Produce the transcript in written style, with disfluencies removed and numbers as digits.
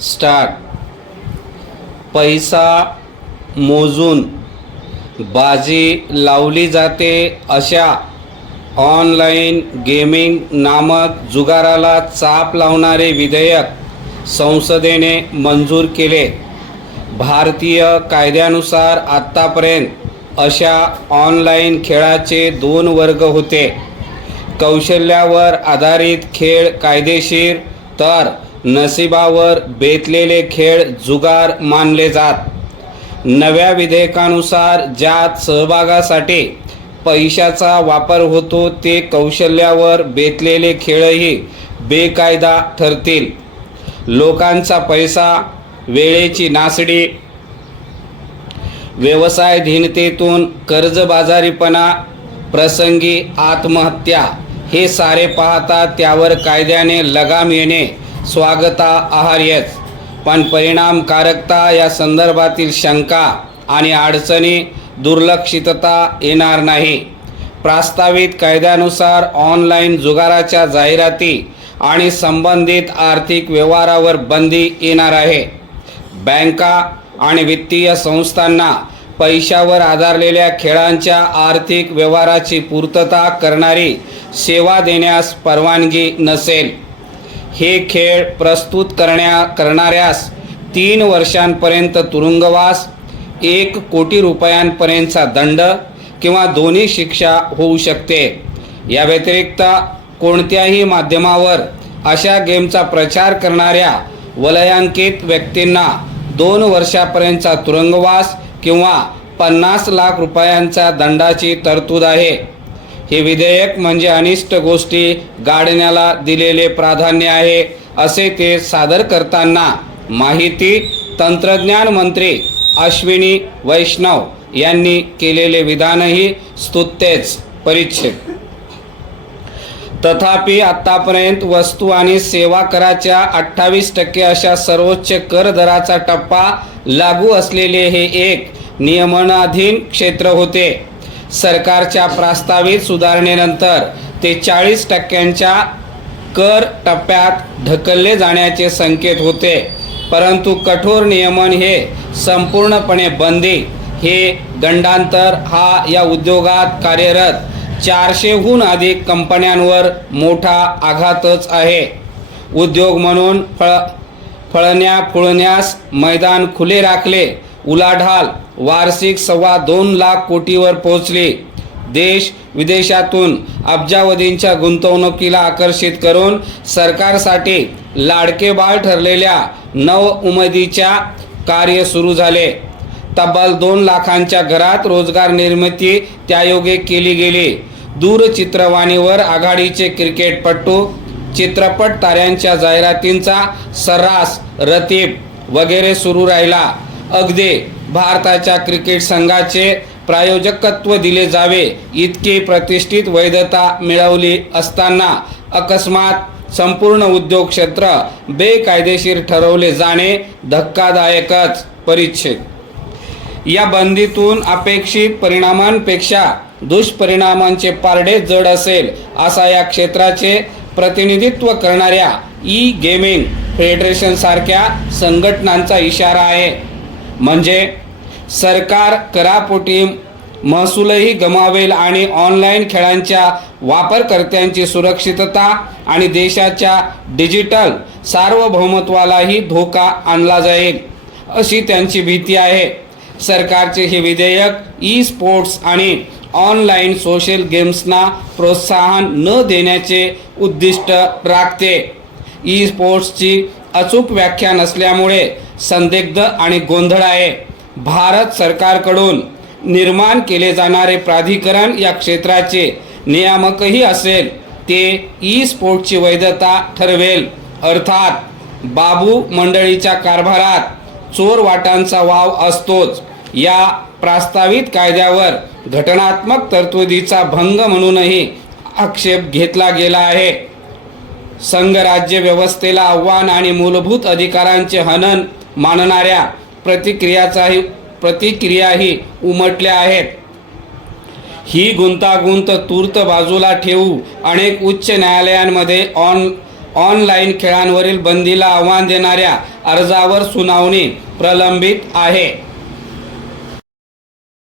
Start. पैसा मोजून बाजी लावली जाते अशा ऑनलाईन गेमिंग नामक जुगाराला चाप लावणारे विधेयक संसदेने मंजूर केले. भारतीय कायद्यानुसार आत्तापर्यंत अशा ऑनलाईन खेळाचे 2 वर्ग होते. कौशल्यावर आधारित खेळ कायदेशीर, तर नशिबावर बेतलेले खेळ जुगार मानले जात. नव्या विधेयकानुसार ज्यात सहभागासाठी पैशाचा वापर होतो ते कौशल्यावर बेतलेले खेळही बेकायदा ठरतील. लोकांचा पैसा, वेळेची नासडी, व्यवसायधीनतेतून कर्जबाजारीपणा, प्रसंगी आत्महत्या हे सारे पाहता त्यावर कायद्याने लगाम येणे स्वागतार्हच. पण परिणामकारकता या संदर्भातील शंका आणि अडचणी दुर्लक्षितता येणार नाही. प्रस्तावित कायद्यानुसार ऑनलाईन जुगाराच्या जाहिराती आणि संबंधित आर्थिक व्यवहारावर बंदी येणार आहे. बँका आणि वित्तीय संस्थांना पैशावर आधारलेल्या खेळांच्या आर्थिक व्यवहाराची पूर्तता करणारी सेवा देण्यास परवानगी नसेल. हे खेळ प्रस्तुत करणाऱ्यास 3 वर्षांपर्यंत तुरुंगवास, 1 कोटी रुपयांपर्यंतचा दंड किंवा दोन्ही शिक्षा होऊ शकते. या व्यतिरिक्त कोणत्याही माध्यमावर अशा गेमचा प्रचार करणाऱ्या वलयांकित व्यक्तींना 2 वर्षापर्यंतचा तुरुंगवास किंवा 50 लाख रुपयांचा दंडाची तरतूद आहे. हे विधेयक म्हणजे अनिष्ट गोष्टी गाडण्याला दिलेले प्राधान्य आहे, असे ते सादर करताना माहिती तंत्रज्ञान मंत्री अश्विनी वैष्णव यांनी केलेले विधानही स्तुत्यच. परिच्छेद. तथापि आत्तापर्यंत वस्तू आणि सेवा कराच्या 28% अशा सर्वोच्च कर दराचा टप्पा लागू असलेले हे एक नियमनाधीन क्षेत्र होते. सरकारच्या प्रस्तावित सुधारणेनंतर ते 40% कर टप्प्यात ढकलले जाण्याचे संकेत होते. परंतु कठोर नियमन हे संपूर्णपणे बंदी हे गंडांतर हा या उद्योगात कार्यरत 400हून अधिक कंपन्यांवर मोठा आघातच आहे. उद्योग म्हणून फुलण्यास मैदान खुले राखले. उलाढाल वार्षिक 2.25 लाख कोटीवर पोहोचली. देश विदेशातून अब्जावधींच्या गुंतवणुकीला आकर्षित करून सरकारसाठी लाडके बाळ ठरलेल्या नवउमेदीच्या कार्य सुरू झाले. तब्बल 2 लाखांच्या घरात रोजगार निर्मिती त्यायोगे केली गेली. दूरचित्रवाणीवर आघाडीचे क्रिकेटपटू, चित्रपट ताऱ्यांच्या जाहिरातींचा सर्रास रतीब वगैरे सुरू राहिला. अगदी भारताच्या क्रिकेट संघाचे प्रायोजकत्व दिले जावे इतकी प्रतिष्ठित वैधता मिळवली असताना अकस्मात संपूर्ण उद्योग क्षेत्र बेकायदेशीर ठरवले जाणे धक्कादायकच. परिच्छेद. या बंदीतून अपेक्षित परिणामांपेक्षा दुष्परिणामांचे पारडे जड असेल असा या क्षेत्राचे प्रतिनिधित्व करणाऱ्या ई-गेमिंग फेडरेशन सारख्या संघटनांचा इशारा आहे. म्हणजे सरकार करापोटी महसूलही गमावेल आणि ऑनलाईन खेळांच्या वापरकर्त्यांची सुरक्षितता आणि देशाच्या डिजिटल सार्वभौमत्वालाही धोका आणला जाईल अशी त्यांची भीती आहे. सरकारचे हे विधेयक ई स्पोर्ट्स आणि ऑनलाईन सोशल गेम्सना प्रोत्साहन न देण्याचे उद्दिष्ट राखते. ई स्पोर्ट्सची अचूक व्याख्या नसल्यामुळे संदिग्ध आणि गोंधळ आहे. भारत सरकारकडून निर्माण केले जाणारे प्राधिकरण या क्षेत्राचे नियामकही असेल ते ई स्पोर्ट्सची वैधता ठरवेल. अर्थात बाबू मंडळीच्या कारभारात चोरवाटांचा वाव असतोच. या प्रस्तावित कायद्यावर घटनात्मक तरतुदीचा भंग म्हणूनही आक्षेप घेतला गेला आहे. संघराज्य व्यवस्थेला आव्हान आणि मूलभूत अधिकारांचे हनन मानणाऱ्या प्रतिक्रियाही उमटल्या आहेत. ही गुंतागुंत तूर्त बाजूला ठेवू अनेक उच्च न्यायालयांमध्ये ऑनलाईन खेळांवरील बंदीला आव्हान देणाऱ्या अर्जावर सुनावणी प्रलंबित आहे.